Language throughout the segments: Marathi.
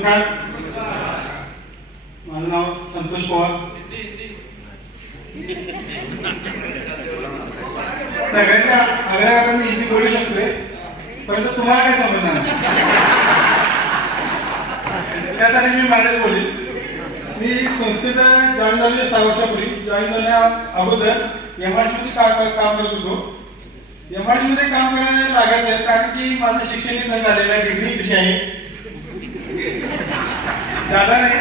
नमस्कार. माझं नाव संतोष पवार. सगळ्यांच्या आग्रहात मी हिंदी बोलू शकतोय परंतु तुम्हाला काय समजणार नाही. त्यासाठी मी मराठीत बोलेन. मी संस्थेत जॉईन झाले सहा वर्षापूर्वी. जॉईन झाल्या अगोदर एम आर सीमध्ये का काम करत होतो. एम आर सीमध्ये काम करायला लागायचं कारण की माझं शिक्षण इथं झालेलं आहे डिग्री कशी आहे? जादा नाही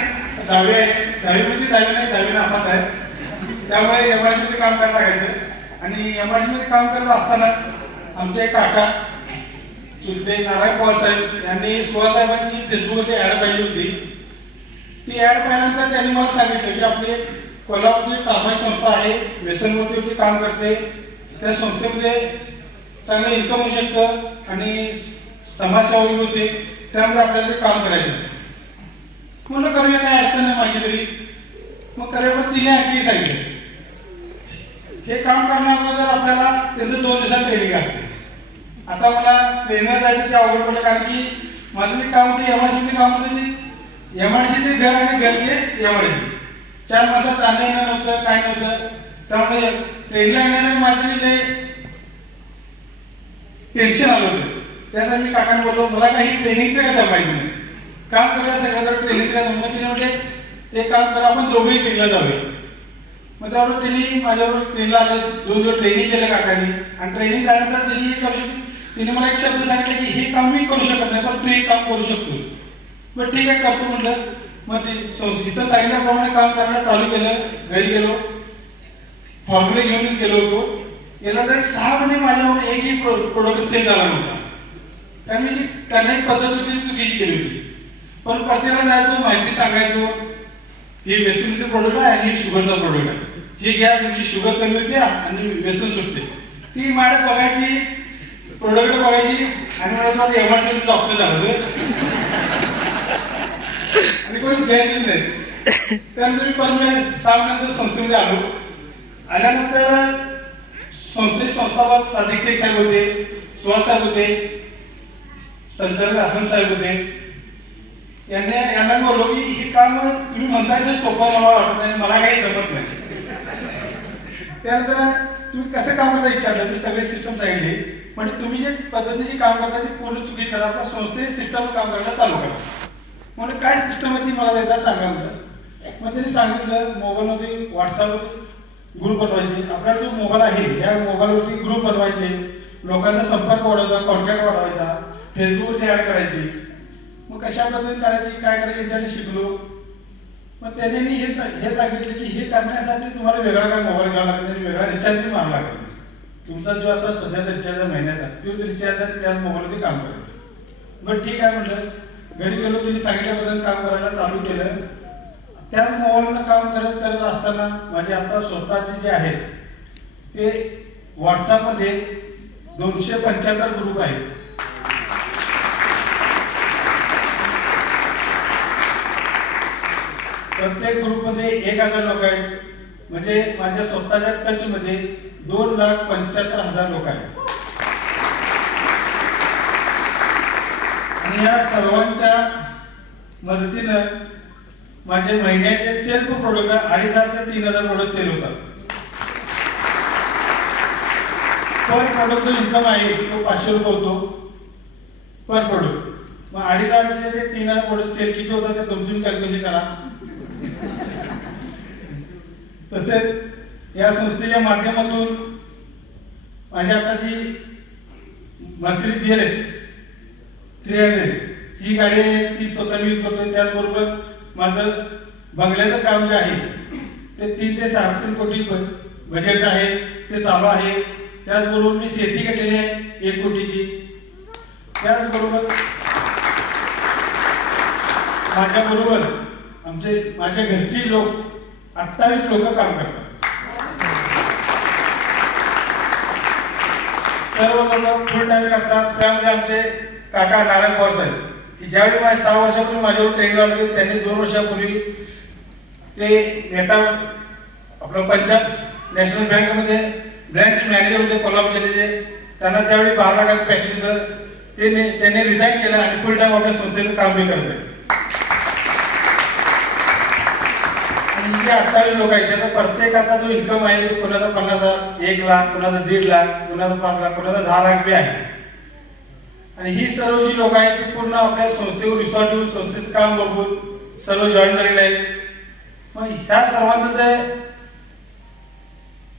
दहावी आहे. दहावी म्हणजे दहावी नाही दहावी नापास आहे त्यामुळे एम आर सीमध्ये काम करायला लागायचं. आणि एम आर सीमध्ये काम करत असताना आमचे एक काका चुलते नारायण पवार साहेब यांनी सुहासाहेबांची फेसबुकवरती ॲड पाहिली होती. ती ॲड पाहिल्यानंतर त्यांनी मला सांगितलं की आपली कोल्हापूरची सामाजिक संस्था आहे व्यसनमुक्तीवरती काम करते. त्या संस्थेमध्ये चांगलं इन्कम होऊ शकतं आणि समाजसेवा होते त्यामुळे आपल्याला ते काम करायचं. आहे. म्हणलं करूया काय अडचण नाही माझी तरी? मग करूया पण तिने आणखी सांगितलं हे काम करण्या अगोदर आपल्याला त्याचं दोन दिवसात ट्रेनिंग असते. आता मला ट्रेनर जायचं ते अवघड पडलं कारण की माझं जे काम होतं एम आय सी काम होतं ते एम आय सी ते घर आणि घर ते एम आय सी चार माणसात जाणं येणं नव्हतं काय नव्हतं. त्यामुळे ट्रेनला येण्याचं माझं लय टेन्शन आलं होतं. त्यासाठी मी काकांना बोललो मला काही ट्रेनिंगचं काय जमायचं नाही? काम करायला सगळ्याकडे ट्रेनिंगचं काय जमलं तिने म्हटले एक काम करा आपण दोघेही ट्रेनला जाऊया. मग त्यावर तिने माझ्यावर ट्रेनला आले दोन दिवस ट्रेनिंग केलं काकांनी. आणि ट्रेनिंग झाल्यानंतर तिने एक करू शकते तिने मला एक शब्द सांगितलं की हे काम मी करू शकत नाही पण तू हे काम करू शकतो मग ठीक आहे करतो म्हटलं. मग ते संस- इथं सांगितल्याप्रमाणे काम करायला चालू केलं. घरी गेलो. फॉर्म्युले घेऊनच गेलो होतो. गेला तर सहा महिने माझ्यावर एकही प्रोडक्ट सेल झाला नव्हता. कारण मी जी करण्याची पद्धत होती ती चुकीची केली होती. पण प्रत्येकाला जायचो? माहिती सांगायचो? हे व्यसनचं प्रोडक्ट आहे आणि हे शुगरचा प्रोडक्ट आहे. हे घ्या तुमची शुगर कमी होते आणि व्यसन सुटते. ती मॅडम बघायची प्रोडक्ट बघायची आणि म्हणायचं आता एमर्जन्सी डॉक्टर झालं आणि कोणीच घ्यायचंच नाही. त्यानंतर मी परत सहा संस्थेमध्ये आलो. आल्यानंतर संस्थेचे संस्थापक साधिक शेख साहेब होते सुहास साहेब होते संचालक आसम साहेब होते. यांनी यांना बोललो की हे काम तुम्ही म्हणताय ते सोपं मला वाटत नाही मला काही जमत नाही. त्यानंतर तुम्ही कसं काम करता विचारलं? मी सगळे सिस्टम सांगितले. म्हणजे तुम्ही जे पद्धतीचे काम करता ते पूर्ण चुकी करा. पण संस्थेची सिस्टम काम करायला चालू करा. म्हणजे काय सिस्टम आहे ती मला एकदा सांगा म्हणलं. मग त्यांनी सांगितलं मोबाईलवरती व्हॉट्सअपवरती ग्रुप बनवायचे. आपल्याला जो मोबाईल आहे या मोबाईलवरती ग्रुप बनवायचे. लोकांचा संपर्क वाढवायचा कॉन्टॅक्ट वाढवायचा. फेसबुकवरती ॲड करायची. मग कशा पद्धतीने करायची काय करायची याच्यासाठी शिकलो. मग त्यांनी हे हे सांगितलं की हे करण्यासाठी तुम्हाला वेगळा काय मोबाईल घ्यावा लागेल आणि वेगळा रिचार्ज पण मारावा लागेल तुमचा जो आता सध्याचा रिचार्ज आहे महिन्याचा तोच रिचार्ज आहे त्याच मोबाईलवरती काम करायचं. मग ठीक आहे म्हटलं. घरी गेलो तुम्ही सांगितल्याबद्दल काम करायला चालू केलं. त्याच मोबाईलवर काम करत करत असताना माझे आता स्वतःचे जे आहेत ते व्हॉट्सअपमध्ये दोनशे पंच्याहत्तर ग्रुप आहेत. प्रत्येक ग्रुपमध्ये एक हजार लोक आहेत. म्हणजे माझ्या स्वतःच्या टचमध्ये दोन लाख पंच्याहत्तर हजार लोक आहेत. आणि या सर्वांच्या मदतीनं माझे महिन्याचे सेल्फ प्रोडक्ट अडीच हजार ते तीन हजार प्रोडक्ट सेल होतात. पर प्रोडक्ट जो इन्कम आहे तो पाचशे रुपये होतो. पर प्रोडक्ट मग अडीच हजारचे ते तीन हजार प्रोडक्ट सेल किती होतात ते तुमची कॅल्क्युलेशन करा. तसेच या संस्थेच्या माध्यमातून माझ्या आता जी Mercedes G L S three hundred ही गाडी आहे ती स्वतः यूज करतो त्याचबरोबर माझं बंगल्याचं काम जे आहे ते तीन ते साडेतीन कोटी ब- बजेटचं आहे ते चालू आहे. त्याचबरोबर मी शेती घेतलेली आहे एक कोटीची. त्याचबरोबर माझ्याबरोबर आमचे माझ्या घरची लोक अठ्ठावीस लोक काम करतात. सर्व लोक फुल टाईम करतात. त्यामध्ये आमचे काका नारायण पवार साहेब. की ज्यावेळी माझ्या सहा वर्षापूर्वी माझ्यावर ट्रेनिंग लागली त्यांनी दोन वर्षापूर्वी ते नेटा आपलं पंजाब नॅशनल बँकमध्ये ब्रँच मॅनेजर होते कोल्हापूर जिल्ह्याचे. त्यांना त्यावेळी बारा लाखाचं पॅकेज होतं. ते त्यांनी रिझाईन केलं आणि फुल टाईम आपल्या संस्थेचं काम बी करत म्हणजे तिथले अठ्ठावीस लोक आहेत त्याचा प्रत्येकाचा जो इन्कम आहे तो कोणाचा पन्नास एक लाख कोणाचा दीड लाख कोणाचा पाच लाख कोणाचा दहा लाख बी आहे. आणि ही सर्व जी लोक आहेत ती पूर्ण आपल्या संस्थेवर रिसॉर्ट येऊन संस्थेचं काम बघून सर्व जॉईन झालेले आहेत. मग ह्या सर्वांचं जे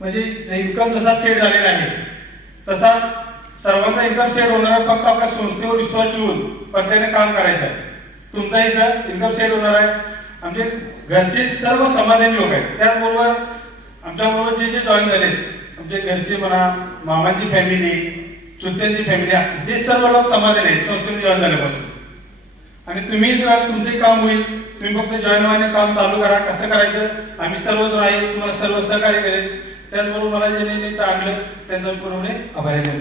म्हणजे इन्कम जसा सेट झालेला आहे तसाच सर्वांचा इन्कम सेट होणार आहे फक्त आपल्या संस्थेवर विश्वास ठेवून प्रत्येकाने काम करायचं आहे. तुमचा इथं इन्कम सेट होणार आहे. आमचे घरचे सर्व समाधानी लोक आहेत. त्याचबरोबर आमच्याबरोबर जे जे जॉईन झालेत आमचे घरचे म्हणा मामांची फॅमिली चुलत्यांची फॅमिली हे सर्व लोक समाधानी आहेत. संस्थेने जॉईन झाल्यापासून. आणि तुम्ही तुमचे काम होईल तुम्ही फक्त जॉईन व्हायने काम चालू करा. कसं करायचं? आम्ही सर्वजण आहे तुम्हाला सर्व सहकार्य करेल. त्याचबरोबर मला जे इथं आणलं त्यांचा पूर्णपणे आभारी झाले